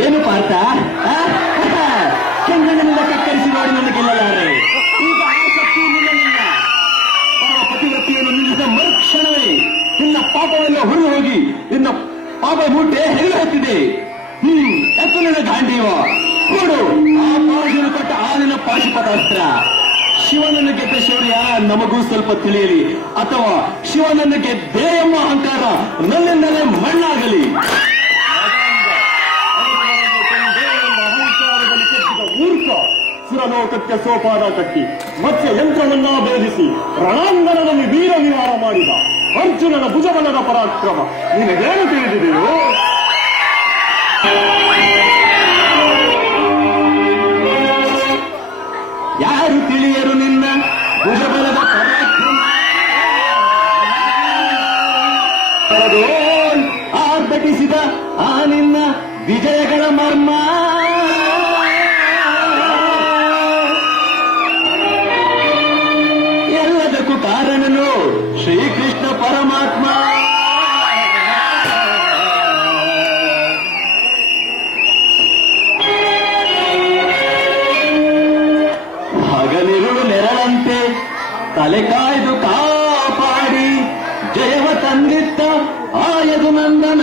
ಏನು ಪಾರ್ಥ ಕೆಂಗಣ್ಣಿನಿಂದ ಕತ್ತರಿಸಿ ನೋಡಿ ನನ್ನ ಗೆಲ್ಲಲಾರೆ. ಈಗ ಆಸಕ್ತಿ ನಿಲ್ಲಲಿಲ್ಲ. ಪತಿವೃತ್ತಿಯನ್ನು ನಿಲ್ಲಿಸಿದ ಮರುಕ್ಷಣವೇ ನಿನ್ನ ಪಾಪವೆಲ್ಲ ಹುರಿದು ಹೋಗಿ ನಿನ್ನ ಪಾಪ ಮೂಟೆ ಹೆಗಲುತ್ತಿದೆ. ಎತ್ತು ನಿನ್ನ ಗಾಂಡೀವ ನೋಡು, ಆ ಪಾಶಿನ ಕೊಟ್ಟ ಆ ನಿನ್ನ ಪಾಶುಪತಾಸ್ತ್ರ. ಶಿವನನ್ನು ಗೆದ್ದ ಶೌರ್ಯ ನಮಗೂ ಸ್ವಲ್ಪ ತಿಳಿಯಲಿ, ಅಥವಾ ಶಿವನನ್ನು ಗೆದ್ದೇ ಎಂಬ ಅಹಂಕಾರ ನನ್ನಿಂದಲೇ ಮಣ್ಣಾಗಲಿ. ಮೂರ್ಖ ಸುರಲೋಕಕ್ಕೆ ಸೋಪಾನ ಕಟ್ಟಿ ಮತ್ಸ್ಯ ಯಂತ್ರವನ್ನ ಭೇದಿಸಿ ರಣಾಂಗಣದಲ್ಲಿ ವೀರ ವಿಹಾರ ಮಾಡಿದ ಅರ್ಜುನನ ಭುಜಬಲದ ಪರಾಕ್ರಮ ನಿನಗೇನು ತಿಳಿದಿದೆಯೋ? ಯಾರು ತಿಳಿಯರು ನಿನ್ನ ಭುಜಬಲದ ಪರಾಕ್ರಮ? ಆರ್ಭಟಿಸಿದ ಆ ನಿನ್ನ ವಿಜಯಗಳ ಮರ್ಮ. ಎಲ್ಲದಕ್ಕೂ ಕಾರಣನು ಶ್ರೀಕೃಷ್ಣ ಪರಮಾತ್ಮ. ಹಗಲಿರುಳು ನೆರಳಂತೆ ತಲೆ ಕಾಯ್ದು ಕಾಪಾಡಿ ಜಯವ ತಂದಿತ್ತ ಆಯದು ನಂದನ.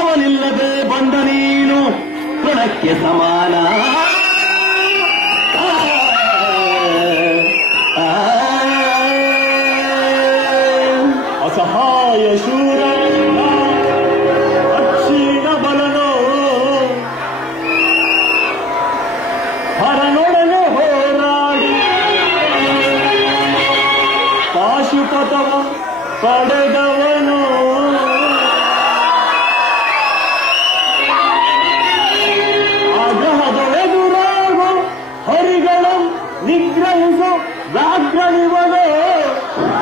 ಅವನಿಲ್ಲದೆ ಬಂದ ನೀನು ತೃಣಕ್ಕೆ ಸಮಾನ. ಅಸಹಾಯ ಶೂರ ಅಕ್ಷೀಣ ಬಲನೋ ಹರನೊಡನೆ ಹೋರಾಡಿ ಪಾಶುಪತವ ಪಡೆದವನು. ಆಗ್ರಹದೊಳೆದುರಾಗೋ ಹರಿಗಳ ನಿಗ್ರಹಿಸೋ ವ್ಯಾಘ್ರನಿವನೋ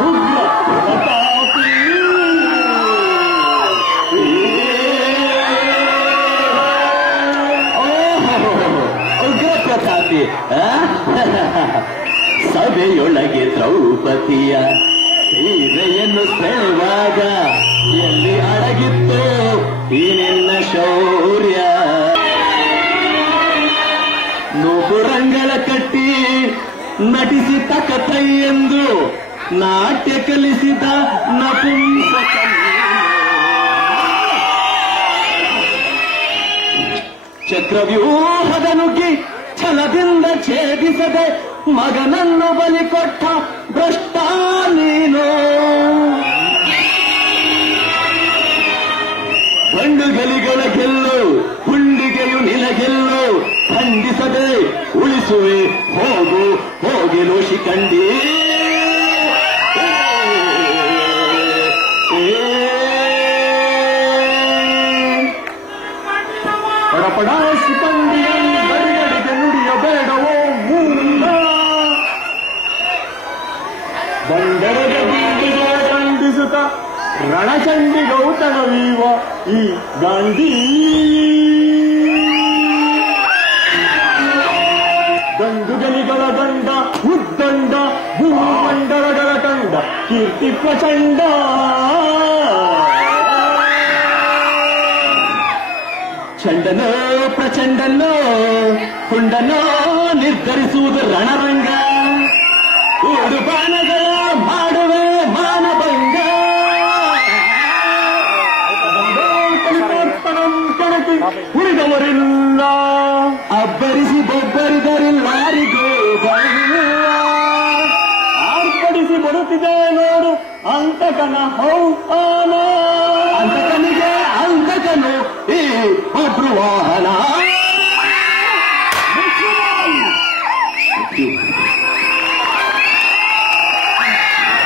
ಉಗ್ರ ಪ್ರತಾಪಿ. ಉಗ್ರ ಪ್ರತಾಪಿ ಸಭೆಯೊಳಗೆ ದ್ರೌಪದಿಯ ಸೀರೆಯನ್ನು ಸೆಳೆವಾಗ ಎಲ್ಲಿ ಅಡಗಿತ್ತು ಈ ನಿನ್ನ ಶೌರ್ಯ? ನೂಪುರಂಗಳ ಕಟ್ಟಿ ನಟಿಸಿ ತಕತೈ ಎಂದು ನಾಟ್ಯ ಕಲಿಸಿದ ನಪುಂಸಕ. ಚಕ್ರವ್ಯೂಹದ ನುಗ್ಗಿ ಛಲದಿಂದ ಛೇದಿಸದೆ ಮಗನನ್ನು ಬಲಿ ಕೊಟ್ಟ ಭ್ರಷ್ಟ ನೀನು. ಗಂಡುಗಲಿಗಳ ಗೆಲ್ಲು ಹುಂಡಿಗೆಯು ನಿನಗೆಲ್ಲು ಖಂಡಿಸದೆ ಉಳಿಸುವೆ ಹೋಗು ಹೋಗಿಲು ಶಿಖಂಡಿ. ಪಡಪಡ ಶಿಖಂಡಿ ಗಡಿಗಡಿಗೆ ನುಡಿಯಬೇಡವೋ ಮೂಲ. ಬಂದರದ ಬೀದಿಗೆ ಖಂಡಿಸುತ್ತ ರಣಚಂಡಿ ಗೌತಮವೀವ ಈ ಗಾಂಧಿ. ಗಂಡುಗಲಿಗಳ ದಂಡ ಉದ್ದಂಡ ಭೂಮಂಡಲಗಳ ಕಂಡ ಕೀರ್ತಿ ಪ್ರಚಂಡ. ಚಂಡನೋ ಪ್ರಚಂಡನೋ ಕುಂಡನೋ ನಿರ್ಧರಿಸುವುದು ರಣರಂಗ. ಊಡುಬಾಣಗಳ ಮಾಡುವೆ ಮಾನಭಂಗ. ಉಳಿದವರಿಲ್ಲ ಅಬ್ಬರಿಸಿ ಬೊಬ್ಬರಿದರಿಲ್ಲಾರಿಗೂ ಆರ್ಪಡಿಸಿ ಬರುತ್ತಿದೆ ನೋಡು ಅಂತಕನ ಹೌಹಾನ. ಅಂತಕನಿಗೆ ಅಂತಕನು ಈ ಅಬ್ರುವಾಹನ.